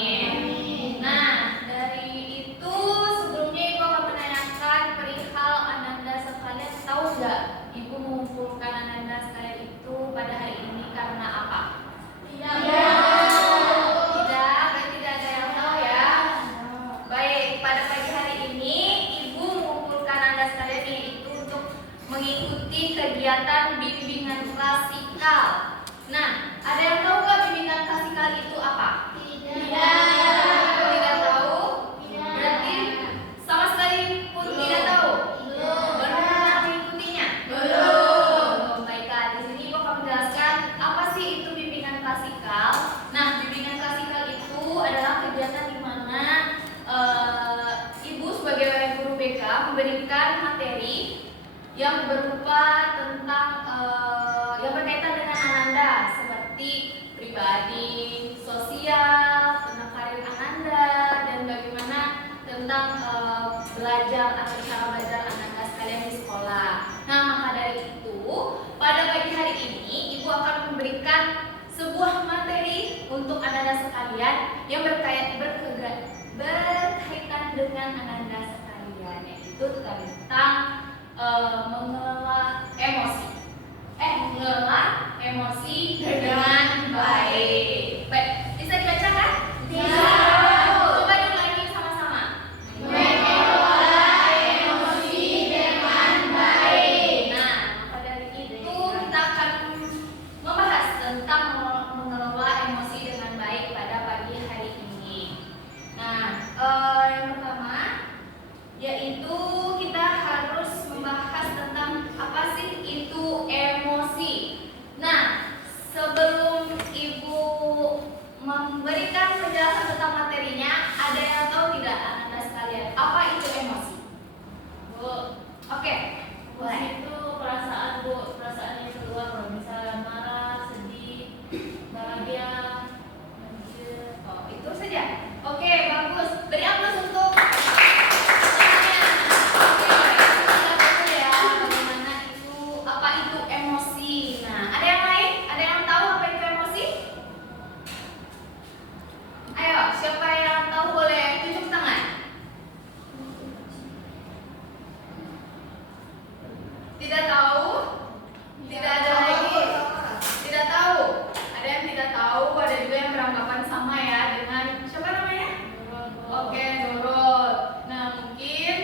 Amin. Nah, dari itu sebelumnya Ibu akan menanyakan perihal Ananda sekalian, tahu nggak Ibu mengumpulkan Ananda sekalian itu pada hari ini karena apa? Tidak. Tidak, berarti tidak ada yang tahu ya. Baik, pada pagi hari ini Ibu mengumpulkan Anda sekalian yaitu untuk mengikuti kegiatan bimbingan klasikal. Nah, ada yang tahu nggak bimbingan klasikal itu apa? Tidak tahu? Berarti sama sekali pun tidak tahu? Belum pernah mengikutinya? Belum. Baiklah, di sini Ibu akan menjelaskan apa sih itu bimbingan klasikal. Nah, bimbingan klasikal itu adalah kegiatan di mana Ibu sebagai guru BK memberikan materi yang berupa tentang yang berkaitan dengan Ananda seperti pribadi, sosial, tentang karir Ananda, dan bagaimana tentang belajar atau cara belajar Ananda sekalian di sekolah. Nah, maka dari itu pada pagi hari ini Ibu akan memberikan sebuah materi untuk Ananda sekalian yang berkaitan dengan Ananda sekalian, yaitu tentang mengelola emosi dengan baik. Baik, bisa dibaca kan? Bisa. Coba diulangi sama-sama. Mengelola emosi dengan baik. Nah, maka dari itu kita akan membahas tentang mengelola emosi dengan baik pada pagi hari ini. Nah, yang pertama yaitu kita harus membahas tentang apa sih itu emosi. Nah, sebelum Ibu memberikan penjelasan tentang materinya, ada yang tahu tidak Anda sekalian apa itu emosi? Bu, oke, Emosi itu perasaan, Bu, perasaan yang keluar, misalnya marah, sedih, bahagia, anjir. oh itu saja. Oke, bagus. Beri aplaus untuk temannya. Oke, kita tahu ya bagaimana itu, apa itu emosi. Nah, ada yang lain? Ada yang tahu apa itu emosi? Ayo, siapa yang tahu boleh tunjuk tangan. Tidak tahu? Tidak ada lagi? Tidak tahu? Ada yang tidak tahu, ada juga yang beranggapan sama ya dengan siapa namanya? Oke, Nurul. Nah, mungkin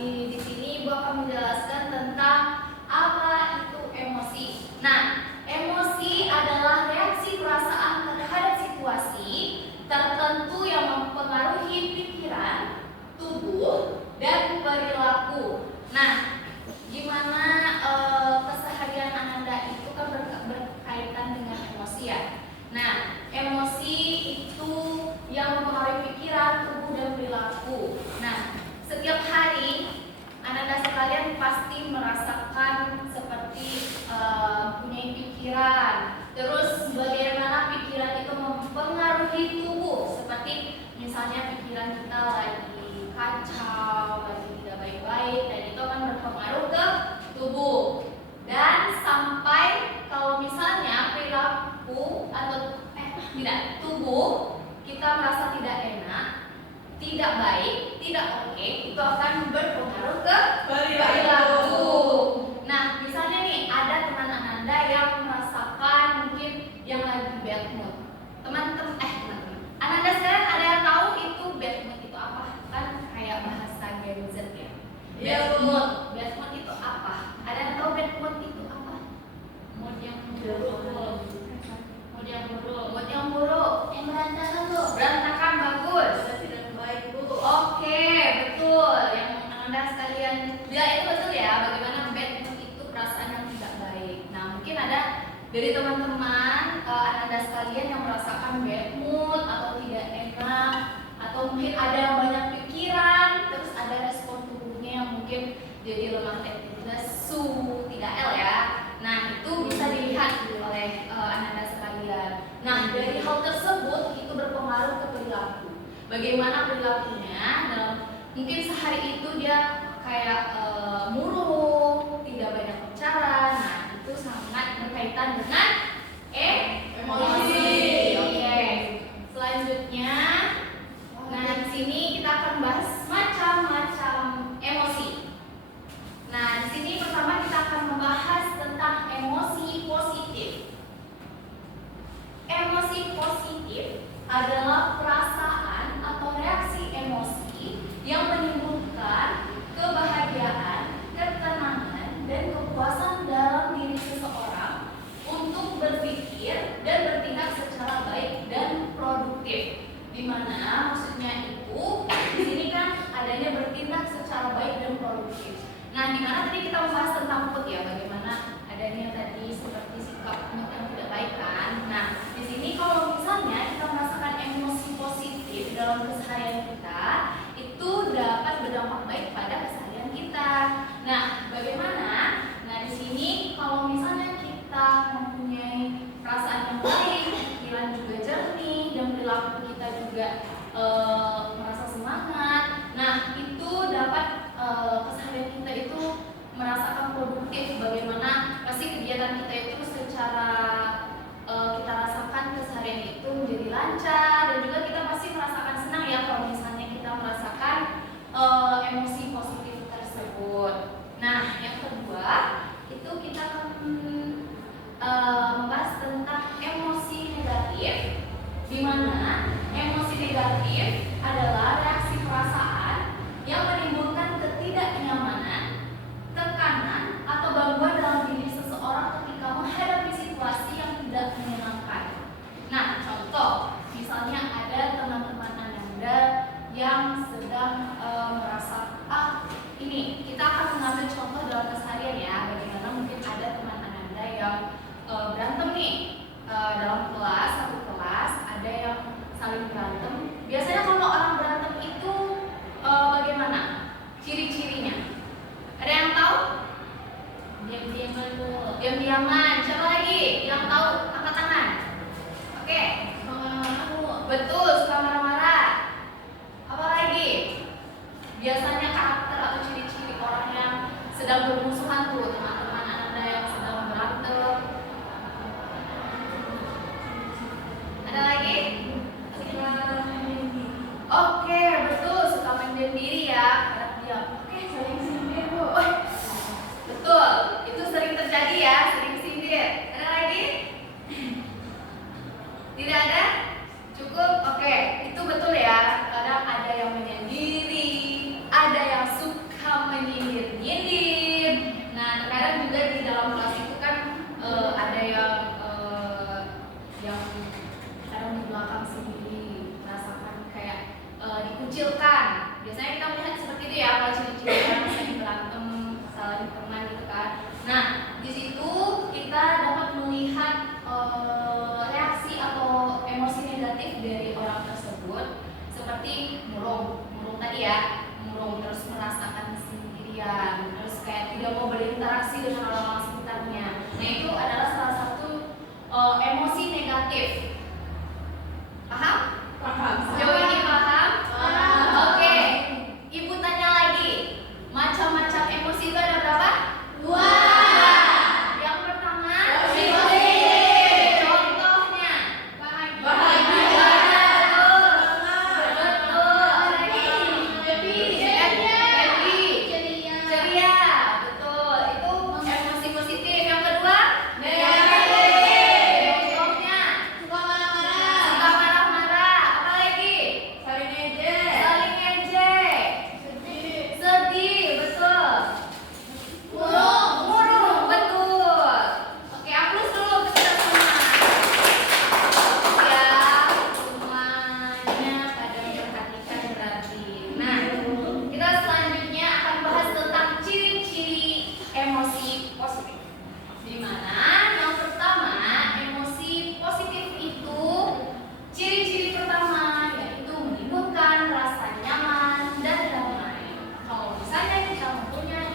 di sini Ibu akan menjelaskan tentang apa itu emosi. Nah, emosi adalah reaksi perasaan terhadap situasi tertentu yang mempengaruhi pikiran, tubuh, dan perilaku. Nah, gimana keseharian Ananda itu kan berkaitan dengan emosi ya. Nah, emosi itu yang mempengaruhi pikiran, tubuh, dan perilaku. Nah, setiap hari Ananda sekalian pasti merasakan seperti punya pikiran. Terus bagaimana pikiran itu mempengaruhi tubuh, seperti misalnya pikiran kita lagi kacau, lagi tidak baik-baik, dan itu akan berpengaruh ke tubuh. Dan sampai kalau misalnya perilaku atau tubuh kita merasa tidak enak, tidak baik, tidak oke, itu akan berpengaruh ke perilaku. Nah, misalnya nih ada teman Ananda yang merasakan mungkin yang lagi bad mood. Teman-teman, Ananda sekarang ada yang tahu itu bad mood itu apa? Kan kayak bahasa Gen Z ya. Bad mood itu apa? Ada yang tahu bad mood itu apa? Mood yang buruk. Mood yang buruk. Mood yang buruk. Yang berantakan, Bu. Berantakan, bagus. Sudah tidak baik, Bu. Oke, betul. Yang Anda sekalian bilang itu betul ya. Bagaimana bad mood itu perasaan yang tidak baik. Nah, mungkin ada dari teman-teman Anda sekalian yang merasakan bad mood atau tidak enak, atau mungkin ada yang banyak pikiran, terus ada respon tubuhnya yang mungkin jadi lemah lesu, tidak L ya. Nah, itu bisa dilihat oleh Anda sekalian. Nah, dari hal tersebut itu berpengaruh ke perilaku. Bagaimana perilakunya? Dalam mungkin sehari itu dia kayak murung, tidak banyak bicara. Nah, itu sangat berkaitan dengan emosi. Oke. Selanjutnya sini kita akan bahas macam-macam emosi. Nah, di sini pertama kita akan membahas tentang emosi positif. Emosi positif adalah perasaan atau reaksi emosi yang menimbulkan kebahagiaan, ketenangan, dan kepuasan dalam diri seseorang untuk berpikir dan bertindak secara baik dan produktif. Di mana maksudnya itu di sini kan adanya bertindak secara baik dan produktif. Nah, di mana tadi kita membahas tentang mood ya, bagaimana adanya tadi seperti sikap mood yang tidak baik kan. Nah, di sini kalau misalnya kita merasakan emosi positif dalam keseharian kita, itu dapat berdampak baik pada keseharian kita. Nah, bagaimana? Nah, di sini kalau misalnya kita mempunyai perasaan yang baik, pikiran juga jernih, dan perilaku kita juga merasa semangat. Nah, itu dapat keseharian kita itu merasakan produktif. Bagaimana pasti kegiatan kita itu secara kita rasakan keseharian itu menjadi lancar, dan juga kita pasti merasakan senang ya kalau misalnya kita merasakan emosi positif tersebut. Nah, yang kedua itu kita akan membahas tentang emosi negatif, di mana emosi negatif adalah reaksi perasaan yang menimbulkan ketidaknyamanan, tekanan, atau gangguan dalam diri seseorang ketika menghadapi situasi yang tidak menyenangkan. Nah, contoh, misalnya ada teman-teman Ananda yang sedang merasa, ini kita akan mengambil contoh dalam keseharian ya, bagaimana mungkin ada teman Ananda yang berantem nih dalam kelas, satu kelas, ada yang saling berantem. Biasanya kalau orang berantem itu bagaimana ciri-cirinya? Ada yang tahu? Diam-diaman dulu. Diam-diaman. Siapa lagi yang tahu? Angkat tangan. Oke. Betul, suka marah-marah. Apa lagi? Biasanya karakter atau ciri-ciri orang yang sedang bermusuhan tuh, teman-teman Anda yang sedang berantem. Ada lagi? Oke, betul, suka pendam diri ya, kadang diam. Oke, sering sindir Bu. Betul, itu sering terjadi ya, sering sindir. Ada lagi? Tidak ada? Cukup? Oke, itu betul ya. Kadang ada yang menyendiri, ada yang suka menyindir-nyindir. Nah, terkadang juga di dalam kelas itu kan ada yang kadang di belakang sendiri merasakan kayak dikucilkan. Biasanya kita melihat seperti itu ya kalau ciri-ciri orang yang berantem, salah teman gitu kan. Nah, di situ kita dapat melihat reaksi atau emosi negatif dari orang tersebut, seperti murung tadi ya, murung, terus merasakan sendirian, terus kayak tidak mau berinteraksi dengan orang-orang sekitarnya. Nah, itu adalah salah satu emosi negatif. Paham? Paham. Sejauh ini paham? Oke. Ibu tanya lagi, macam-macam emosi itu ada berapa? 2. Yang pertama, positif. Contohnya bahagia. Betul. Happy. Ceria. Betul. Itu emosi positif. Yang kedua, negatif. Contohnya suka marah-marah. Apa lagi? Saling ejek. Sedih. Betul. Murung. Betul. Oke, aplaus dulu untuk kita semua. Ya, semuanya pada memperhatikan berarti. Nah, kita selanjutnya akan bahas tentang ciri-ciri emosi positif. Di mana yang pertama, emosi positif itu ciri-ciri pertama yaitu menimbulkan rasa nyaman dan damai. Kalau misalnya kita mempunyai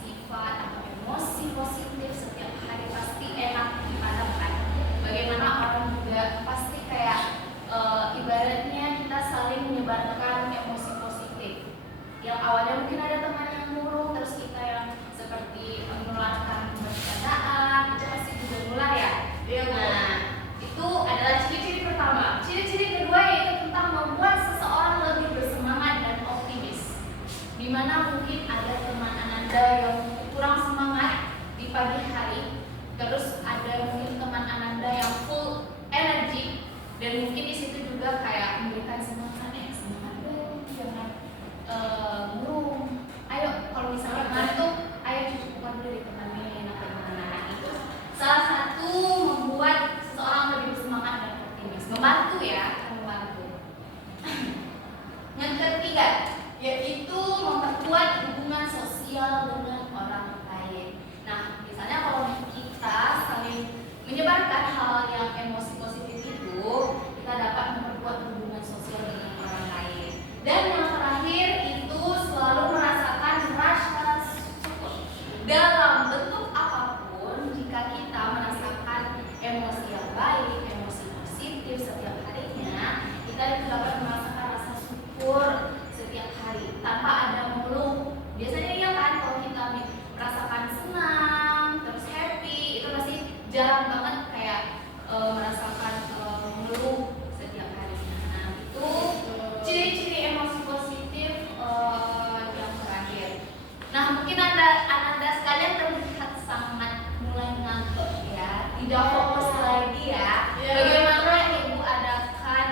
sifat atau emosi positif setiap hari, pasti enak dipandangkan. Bagaimana orang juga pasti kayak ibaratnya kita saling menyebarkan emosi positif. Yang awalnya mungkin ada teman yang murung, terus kita yang seperti menularkan bercandaan, itu pasti juga nular ya. Nah, itu adalah ciri-ciri pertama. Ciri-ciri kedua yaitu tentang membuat seseorang di situ juga kayak memberikan semangat, semangat dong, jangan murung. Ayo kalau misalnya ngantuk, ayo cuci muka dulu ditemenin atau gimana. Itu salah satu membuat seseorang lebih bersemangat dan optimis. Membantu ya, membantu. Yang ketiga, yaitu memperkuat hubungan sosial dengan orang lain. Nah, misalnya kalau kita saling menyebarkan hal yang emosi positif itu, kita dapat memperkuat hubungan sosial dengan orang lain. Dan yang terakhir itu selalu merasakan rasa syukur dalam bentuk apapun. Jika kita merasakan emosi yang baik, emosi positif setiap harinya, kita dapat merasakan rasa syukur setiap hari tanpa ada mengeluh. Biasanya iya kan, kalau kita merasakan senang terus happy, itu pasti jarang banget kayak merasakan mengeluh setiap harinya. Nah, itu ciri-ciri emosi positif yang terakhir. Nah, mungkin anda sekalian terlihat sangat mulai ngantuk tidak fokus lagi ya. Bagaimana ibu adakan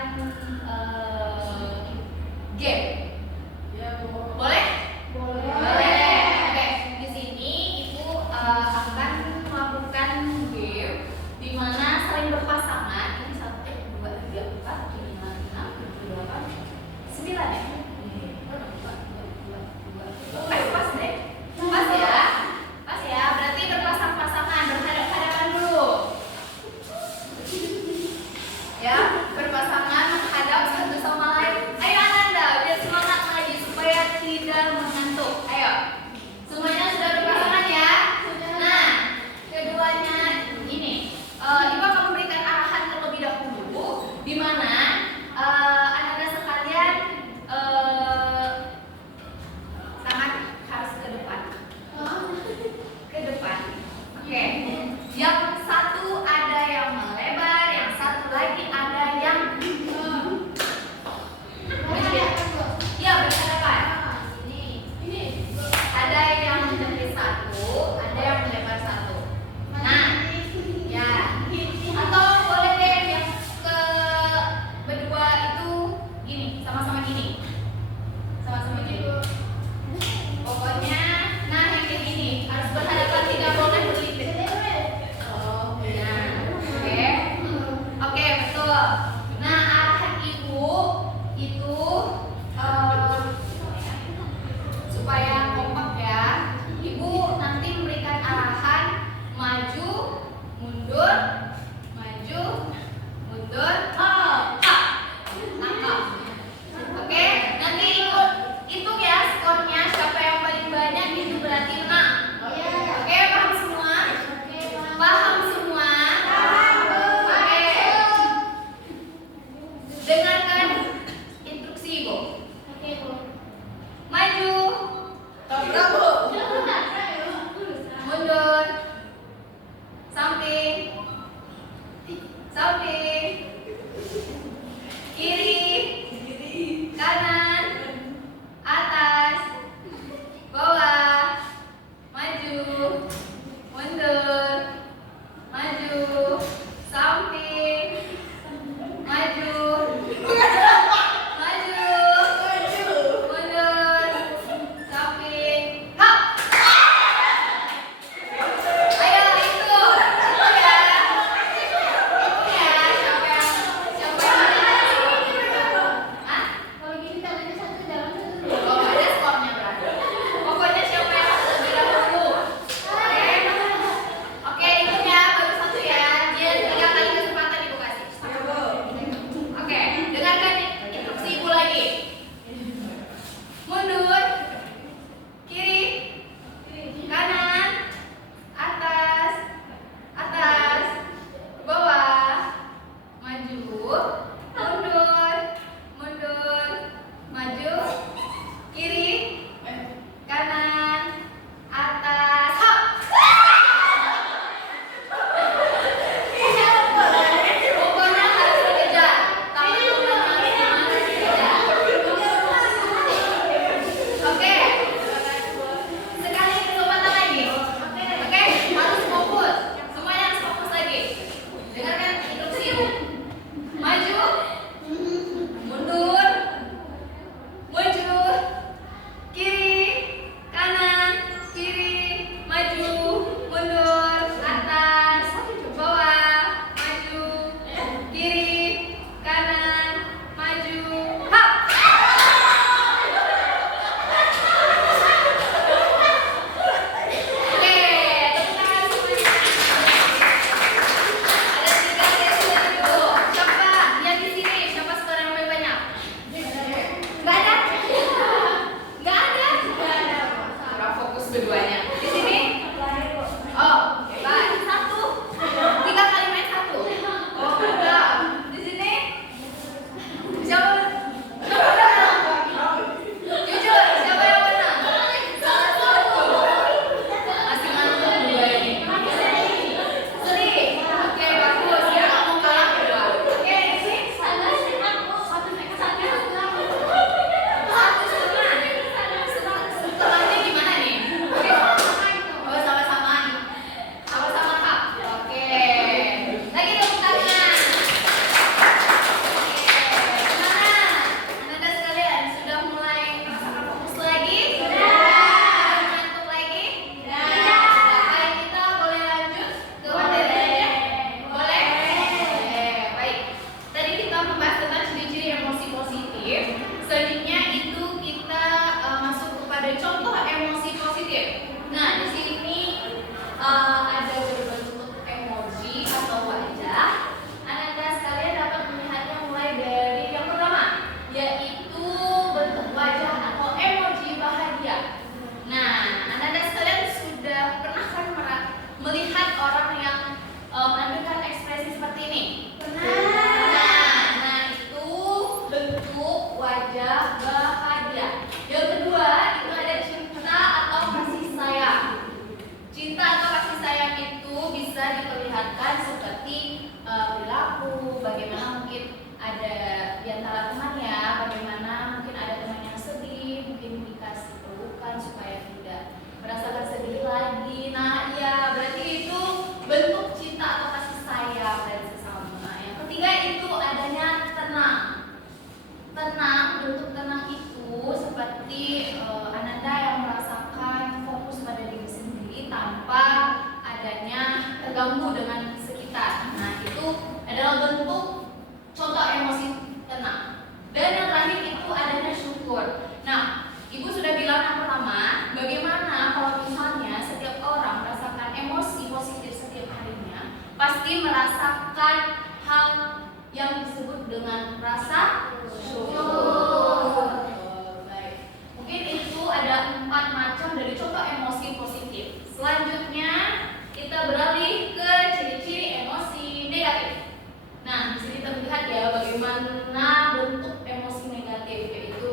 negatif, yaitu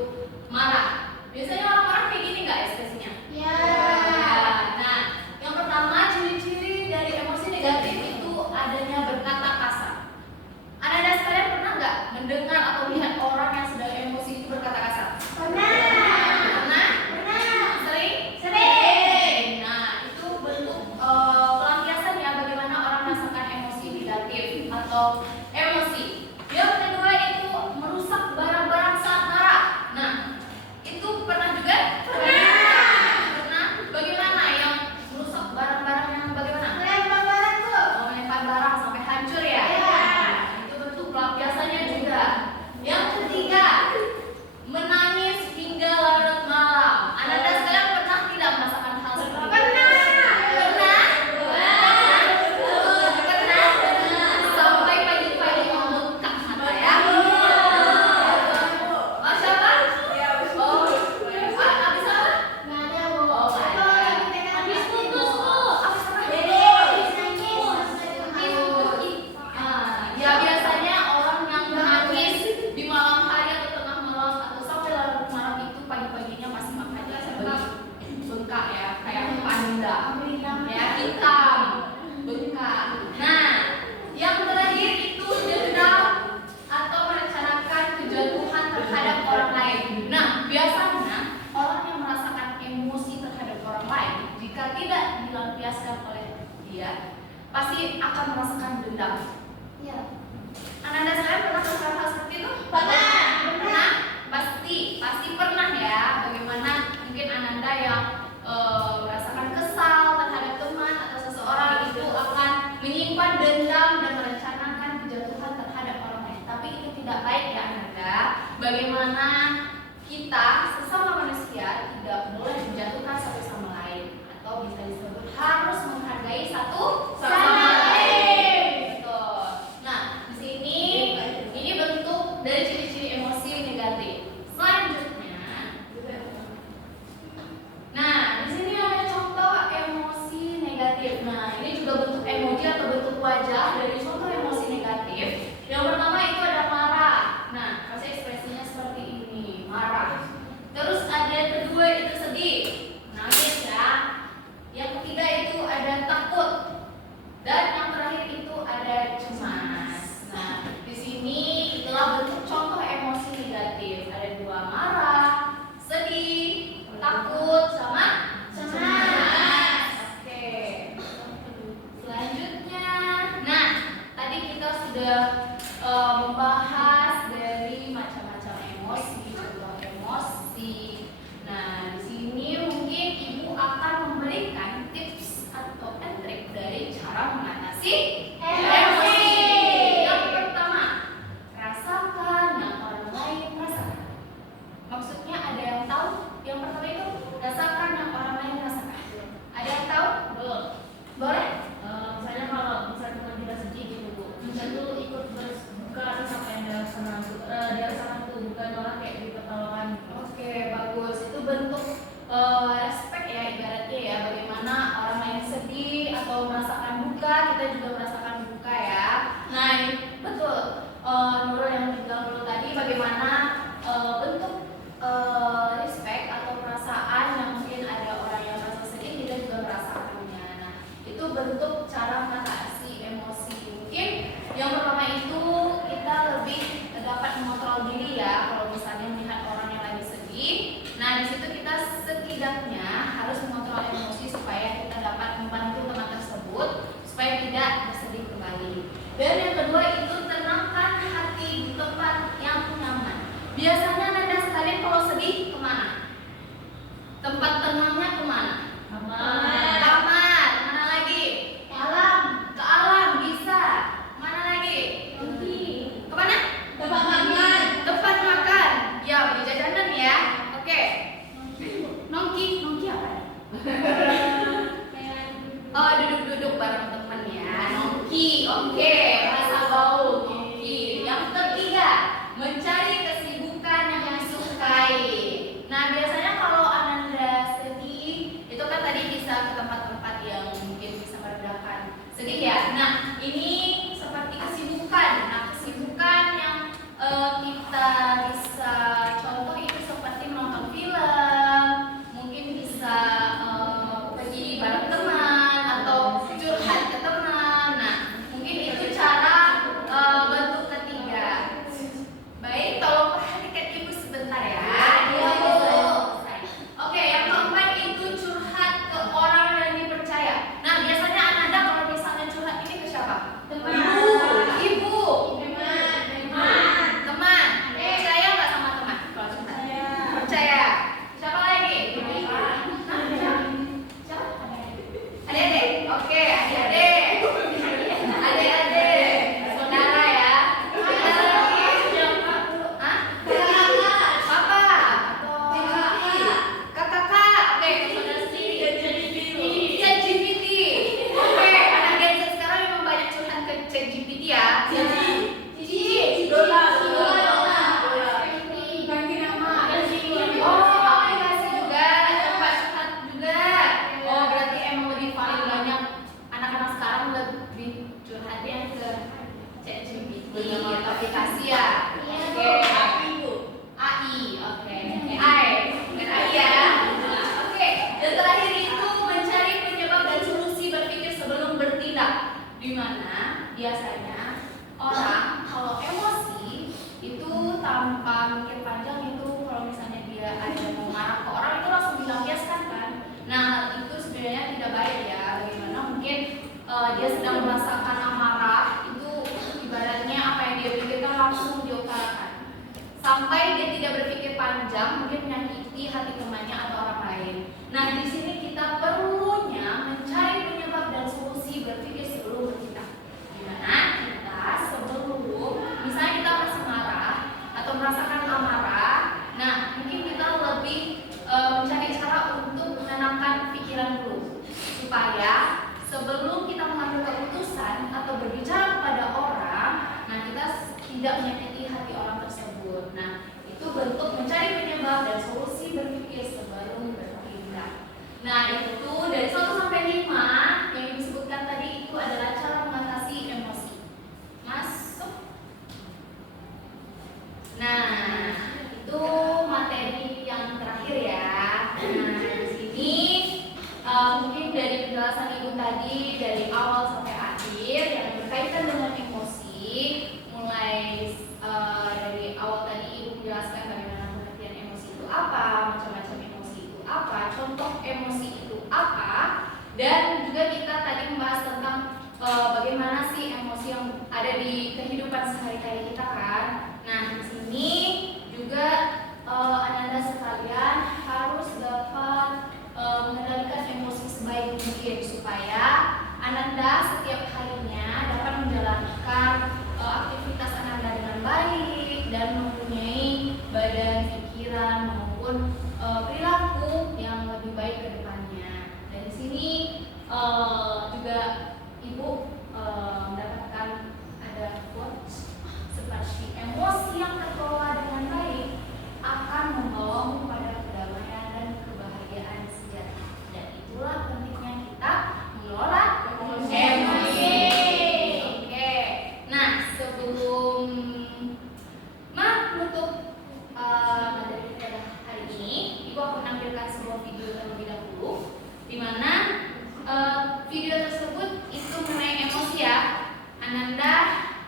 marah. Biasanya orang-orang kayak gini nggak ekspresinya? Ya. Nah, yang pertama ciri-ciri dari emosi negatif itu adanya berkata kasar. Anda sekalian pernah nggak mendengar atau melihat orang yang sedang emosi itu berkata kasar? Pernah? Sering? Nah, itu bentuk pelampiasan ya bagaimana orang merasakan emosi negatif atau emosi. Yang kedua itu merusak barang-barang saat marah. Nah, itu pernah juga? Pernah. Bagaimana yang merusak barang-barang yang bagaimana? Melempar barang sampai hancur ya? Nah, itu bentuk pelampiasannya juga. Yang ketiga, menangis hingga larut malam. Anda sekalian pernah tidak merasakan hal seperti itu? Pernah. Sampai pagi-pagi membengkak mata ya. Masya Allah. Oh, habis apa? Habis putus Bu. Habis apa? Ya biasanya orang yang menangis di malam hari atau tengah malam atau sampai larut malam itu pagi-paginya masih makanya bengkak ya, kayak panda ya, hitam, bengkak. Nah, yang terakhir itu dendam atau merencanakan kejatuhan terhadap orang lain. Nah, biasanya orang yang merasakan emosi terhadap orang lain jika tidak dilampiaskan oleh dia pasti akan merasakan dendam. Anda sekalian pernah merasakan hal seperti itu? Pernah? Pasti pernah ya. Bagaimana mungkin Ananda yang merasakan kesal terhadap teman atau seseorang itu akan menyimpan dendam dan merencanakan kejatuhan terhadap orang lain. Tapi itu tidak baik ya Ananda. Bagaimana kita sesama manusia tidak boleh menjatuhkan satu sama lain atau bisa disebut harus menghargai satu sama lain. Betul. Nah, di sini ini bentuk dari ciri-ciri emosi negatif. Selanjutnya, nah di sini ada contoh emosi negatif. Nah, ini juga bentuk emoji atau bentuk wajah dari contoh emosi negatif. Yang pertama itu ada marah. Nah, pasti ekspresinya seperti ini, marah. Terus ada yang kedua itu sedih, nangis ya. Yang ketiga itu ada takut. Dan yang terakhir itu ada cemas. Nah, di sini itulah bentuk contoh emosi negatif. Ada dua, marah, sedih, takut, sama cemas. Oke. Selanjutnya, nah tadi kita sudah membahas dari macam-macam emosi, contoh emosi. Nah, di sini mungkin Ibu akan memberikan tips atau trik dari cara mengatasi emosi. Yang pertama, rasakan yang orang lain rasakan. Maksudnya ada yang tahu? Yang pertama itu rasakan yang orang lain rasakan. Ada yang tahu? Belum. Boleh? Misalnya kalau teman kita sedih gitu Bu, kita tuh ikut berbuka terus apa yang dirasakan tuh, bukan orang kayak diketawakan. Oke, bagus. Itu bentuk respect ya ibaratnya ya. Bagaimana orang lain sedih atau merasakan duka, kita juga merasakan duka ya. Nah, ini betul. Nurul yang bilang dulu tadi bagaimana bentuk respect atau perasaan yang mungkin ada orang yang merasa sedih, kita juga merasakannya. Nah, itu bentuk cara mengatasi emosi. Mungkin yang pertama itu kita lebih dapat mengontrol diri ya. Kalau misalnya melihat orang yang lagi sedih, nah di situ kita setidaknya harus mengontrol emosi supaya kita dapat membantu teman tersebut supaya tidak bersedih kembali. Dan yang kedua itu tenangkan hati di tempat yang nyaman. Biasanya Anda sekalian kalau sedih kemana? Tempat tenangnya kemana? Kamar. Mana lagi? Ke alam bisa. Mana lagi? Kemana? Tempat makan. Ya, beli jajanan ya. Oke. Nongki apa? Oh, duduk-duduk bareng teman ya. Nongki. Oke, rasa bau nongki. Yang ketiga, mencari kesibukan yang disukai. Nah, biasanya kalau Ananda sedih, itu kan tadi bisa mikir panjang itu kalau misalnya dia ada mau marah ke orang itu langsung dilampiaskan kan. Nah itu sebenarnya tidak baik ya. Bagaimana mungkin dia sedang merasakan amarah, itu ibaratnya apa yang dia pikirkan langsung diutarakan sampai dia tidak berpikir panjang, mungkin menyakiti hati temannya atau orang lain. Nah di sini kita perlunya mencari penyebab dan solusi, berpikir sebelum bertindak. Dimana kita sebelum misalnya kita masih marah atau merasakan amarah, nah mungkin kita lebih mencari cara untuk menenangkan pikiran dulu supaya sebelum kita mengambil keputusan atau berbicara kepada orang, nah kita tidak menyakiti hati orang tersebut. Nah itu bentuk mencari penyebab dan solusi, berpikir sebelum bertindak. Nah itu dari 1 sampai 5 yang disebutkan tadi itu adalah cara mengatasi emosi. Masuk. Nah itu materi yang terakhir ya. Nah di sini mungkin dari penjelasan ibu tadi dari awal sampai akhir yang berkaitan dengan emosi, mulai dari awal tadi ibu menjelaskan bagaimana pengertian emosi itu apa, macam-macam emosi itu apa, contoh emosi itu apa, dan juga kita tadi membahas tentang bagaimana sih emosi yang ada di kehidupan sehari-hari kita kan. Nah di sini juga Ananda sekalian harus dapat mengendalikan emosi sebaik mungkin supaya Ananda setiap harinya dapat menjalankan aktivitas Ananda dengan baik dan mempunyai badan pikiran maupun perilaku yang lebih baik ke depannya. Dan di sini juga ibu mendapatkan ada quotes seperti emosi yang terkelola dengan baik akan membawamu pada kedamaian dan kebahagiaan sejati. Dan itulah pentingnya kita mengelola emosi. Oke. Nah, sebelum menutup materi kita hari ini, ibu akan menampilkan sebuah video terlebih dahulu, di mana video tersebut itu mengenai emosi ya. Ananda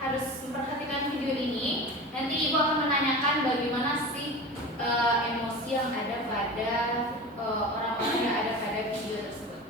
harus memperhatikan video ini. Nanti ibu akan menanyakan bagaimana sih emosi yang ada pada orang-orang yang ada pada video tersebut.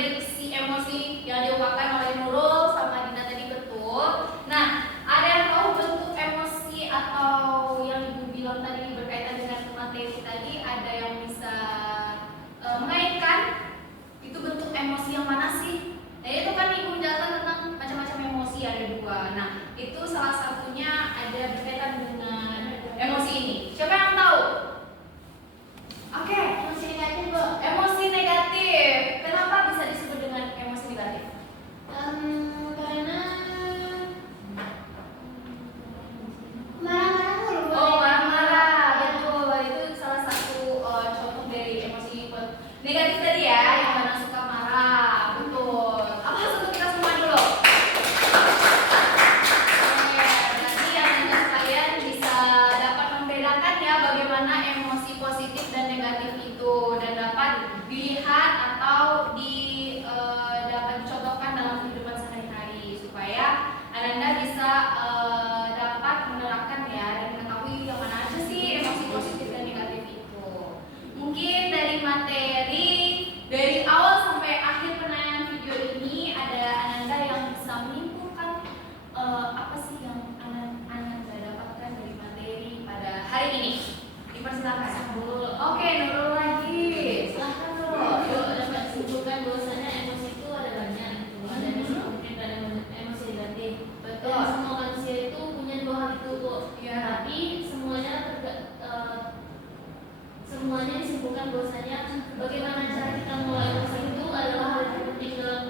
prediksi emosi yang diungkapkan oleh Nurul sama Dina tadi betul. Nah, ada yang tahu bentuk emosi atau yang Ibu bilang tadi berkaitan dengan materi tadi, ada yang bisa mengaitkan itu bentuk emosi yang mana sih? Nah, itu kan Ibu menjelaskan tentang macam-macam emosi ada dua. Nah, itu salah satunya ada berkaitan dengan emosi ini. Siapa yang tahu? Oke, Emosi negatif, Bu. emosi negatif. Kenapa bisa disebut dengan emosi negatif? Karena Marah-marah mulu, Bu. Oh, marah-marah. Betul. Itu salah satu contoh dari emosi negatif tadi ya, yang mana suka marah. Betul. Apa untuk kita semua dulu? Oke, berarti anak-anak sekalian bisa dapat membedakan ya bagaimana emosi positif dan negatif itu, dan dapat dilihat atau dapat dicontohkan dalam kehidupan sehari-hari supaya Anda bisa dapat menerapkan ya dan mengetahui yang mana aja sih emosi positif dan negatif itu. Mungkin dari materi dari awal sampai akhir penayangan video ini ada Ananda yang bisa menyimpulkan apa sih yang Ananda dapatkan dari materi pada hari ini. Dipersilakan. Oke, Nurul lagi. Silahkan Nurul. dapat disimpulkan bahwasanya emosi itu ada banyak gitu. Ada emosi positif dan emosi negatif. Betul. Dan semua manusia itu punya dua hal itu, Bu. Iya. Tapi semuanya disimpulkan bahwasanya bagaimana cara kita mulai emosi itu adalah hal yang penting dalam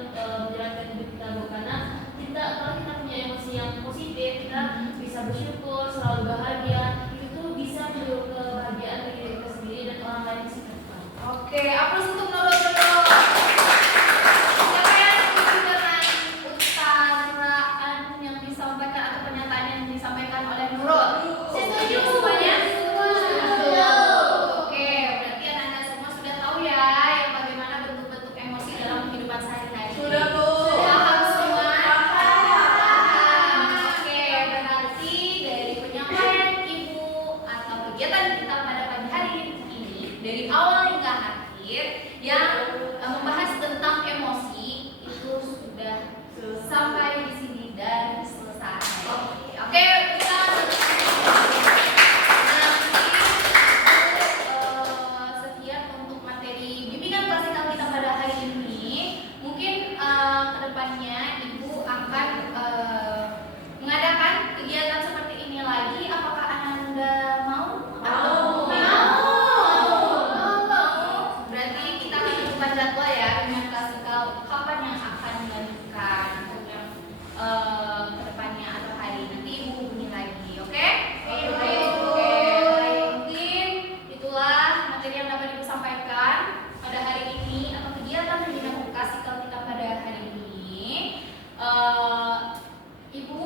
menjalankan hidup kita, Bu. Karena kalau kita punya emosi yang positif, kita bisa bersyukur, selalu bahagia. Itu tuh bisa mendorong kebahagiaan bagi diri kita sendiri dan orang lain di sekitar. Oke, aplaus untuk Nurul dulu. Siapa yang setuju dengan utaraan yang disampaikan atau pernyataan yang disampaikan oleh Nurul? Setuju. Semuanya? Setuju. Oke, berarti anak-anak semua sudah tahu ya yang bagaimana bentuk-bentuk emosi dalam kehidupan sehari-hari. Sudah, Bu. Paham semua? Paham. Oke, berarti dari penyampaian Ibu atau kegiatan kita pada pagi hari ini dari awal hingga akhir yang membahas tentang emosi itu sudah sampai di sini dan selesai. Oke, kita sekian untuk materi bimbingan klasikal kita pada hari ini. Mungkin kedepannya Ibu akan mengadakan kegiatan seperti ini lagi. Apakah Anda mau? Mau. Berarti kita akan tentukan jadwal ya dengan klasikal kapan yang akan dilanjutkan untuk yang kedepannya atau hari nanti Ibu hubungi lagi, oke? Oke, mungkin itulah materi yang dapat Ibu sampaikan pada hari ini atau kegiatan pendidikan klasikal kita pada hari ini. Ibu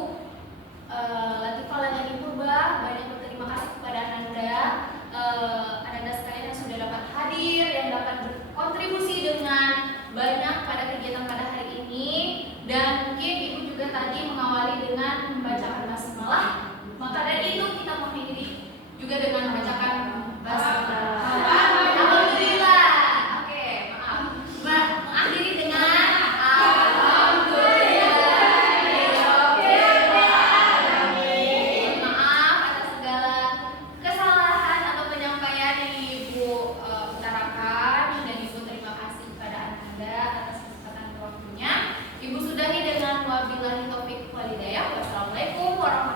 Latifah Ladani Purba banyak berterima kasih kepada Ananda sekalian yang sudah dapat hadir, yang dapat berkontribusi dengan banyak pada kegiatan pada hari ini, dan mungkin Ibu juga tadi mengawali dengan membacakan basmalah. Maka dari itu kita mengakhiri juga dengan membacakan basmalah. Alhamdulillah. Oke, maaf. Mengakhiri dengan maaf atas segala kesalahan atau penyampaian yang Ibu utarakan, dan Ibu terima kasih kepada Anda atas kesempatan waktunya. Ibu sudahi dengan wabillahi taufik wal hidayah. Wassalamualaikum warahmatullahi